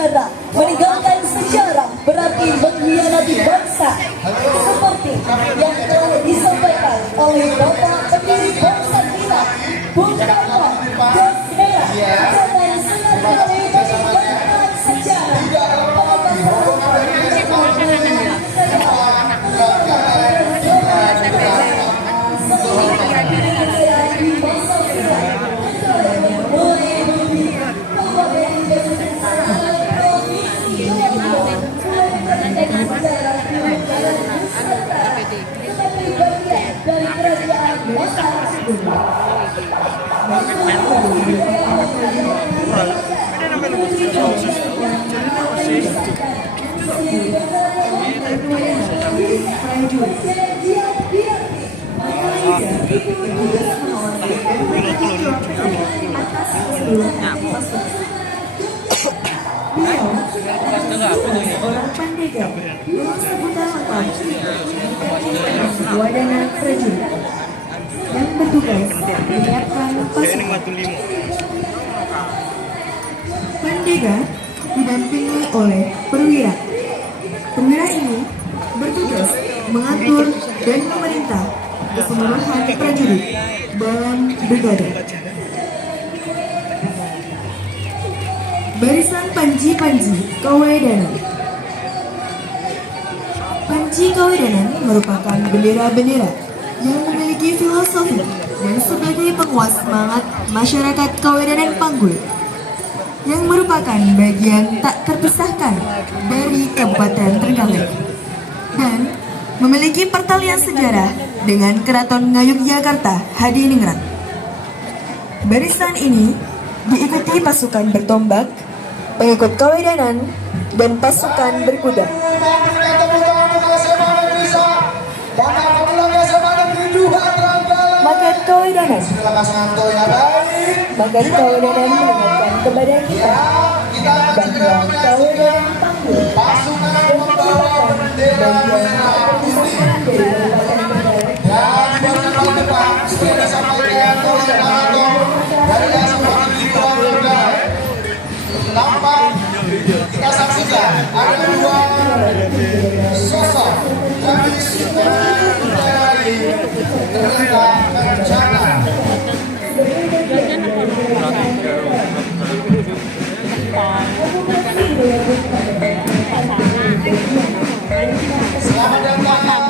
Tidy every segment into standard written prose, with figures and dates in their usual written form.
negara, meninggalkan sejarah berarti mengkhianati bangsa. Seperti yang telah disampaikan oleh Bapak pendiri bangsa kita, Bung Karno, dan Merah, dengan sengaja meninggalkan sejarah. Dari kerajaan orang Pandega, sebutan Wadana Prajurit yang bertugas menyiapkan pasukan. Pandega didampingi oleh perwira. Perwira ini bertugas mengatur dan memerintah keseluruhan prajurit dalam brigade. Barisan Panji-Panji Kawedanan. Panji Kawedanan merupakan bendera-bendera yang memiliki filosofi dan sebagai penguat semangat masyarakat Kawedanan Panggul, yang merupakan bagian tak terpisahkan dari Kabupaten Trenggalek dan memiliki pertalian sejarah dengan Keraton Ngayogyakarta Hadiningrat. Barisan ini diikuti pasukan bertombak, pengikut Kawedanan, dan pasukan berkuda. Makat Kawedanan mengingatkan kepada kita bahwa Kawedanan Panggul merupakan bagian terpisahkan dari kita saksikan ada dua sosok dari dari kereta kencana. Selamat datang.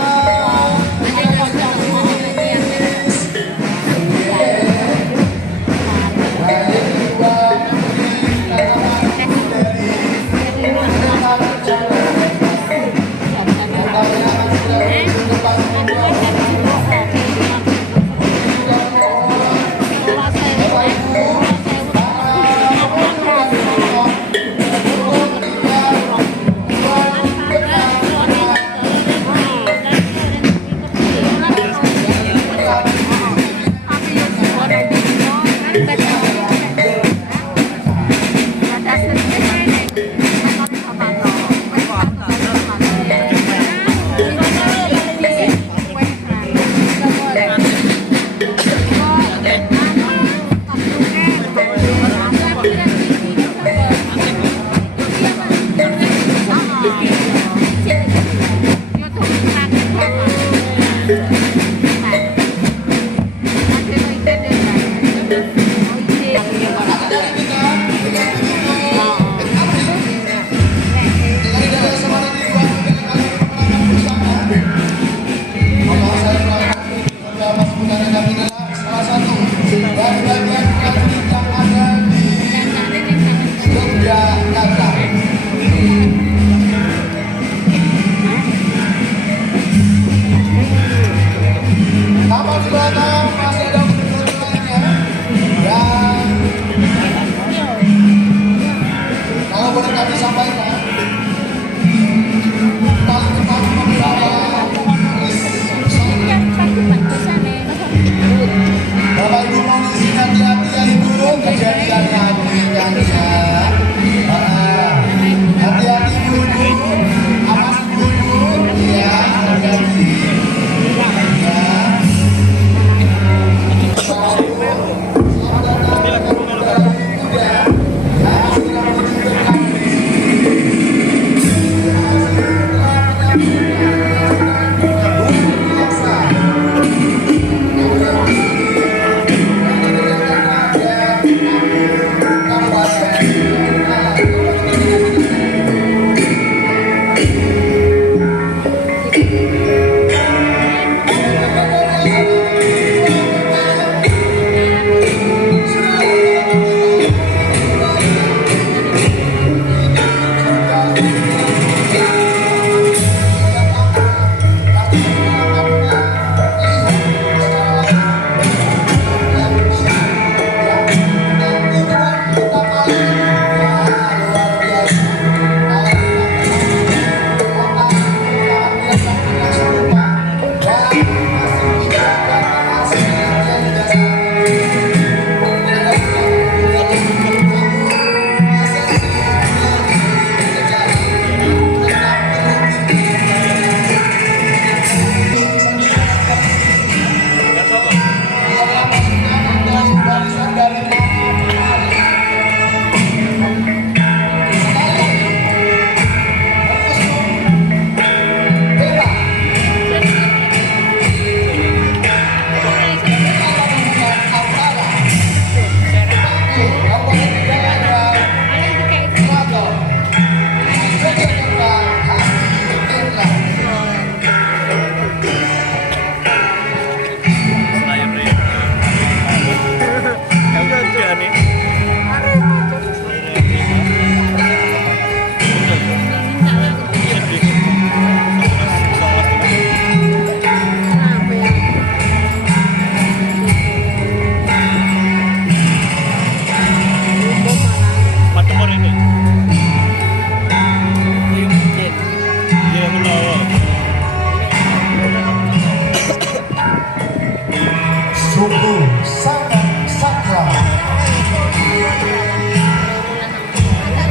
Sungguh sangat sakral.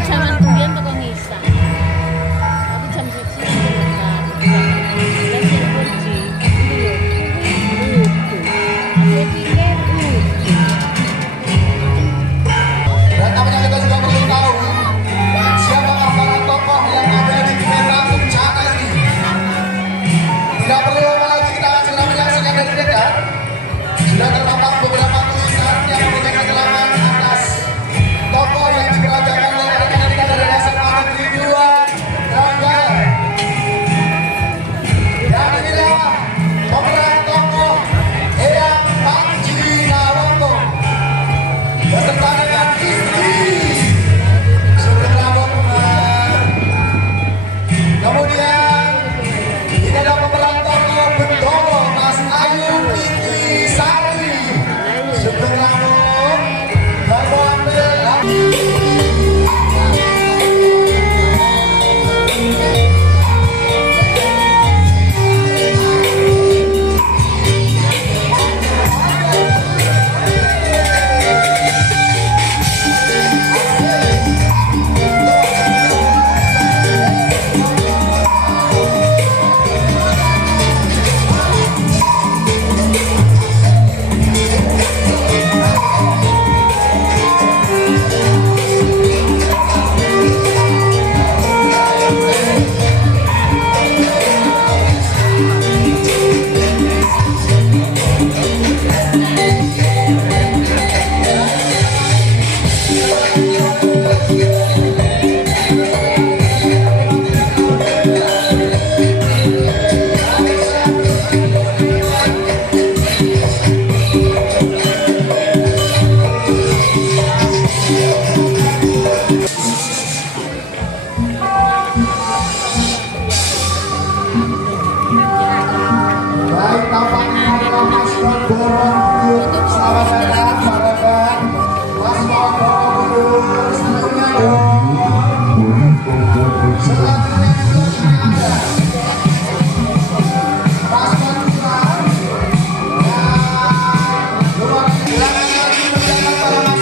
Zaman kemudian toko ngisah. Tapi jam suci dekat. Dan yang kunci Dia pikir Dan namanya kita juga perlu tahu siapakah para tokoh yang ada di Merah Kencana ini. Tidak perlu lama lagi, kita akan segera menyaksikan dari dekat. Sudah terpampang beberapa tulisan yang memberikan kejelasan atas tokoh yang dikerjakan oleh rekan-rekan kita dari SMA Negeri 2 Trenggalek. Dan inilah pemeran tokoh Eyang Panji Nawanto beserta dengan istri Sugeng Rawonan. Kemudian ini ada pemeran tokoh Bendoro Mas Ayu Fikri Sari Sugeng Rawon Baik, tampaknya adalah Mas Borobudur. Selamat datang, Pak Rekan. Mas Borobudur, selanjutnya dong. Selanjutnya itu ada Mas Borobudur. Dan luar biasa lagi menjaga para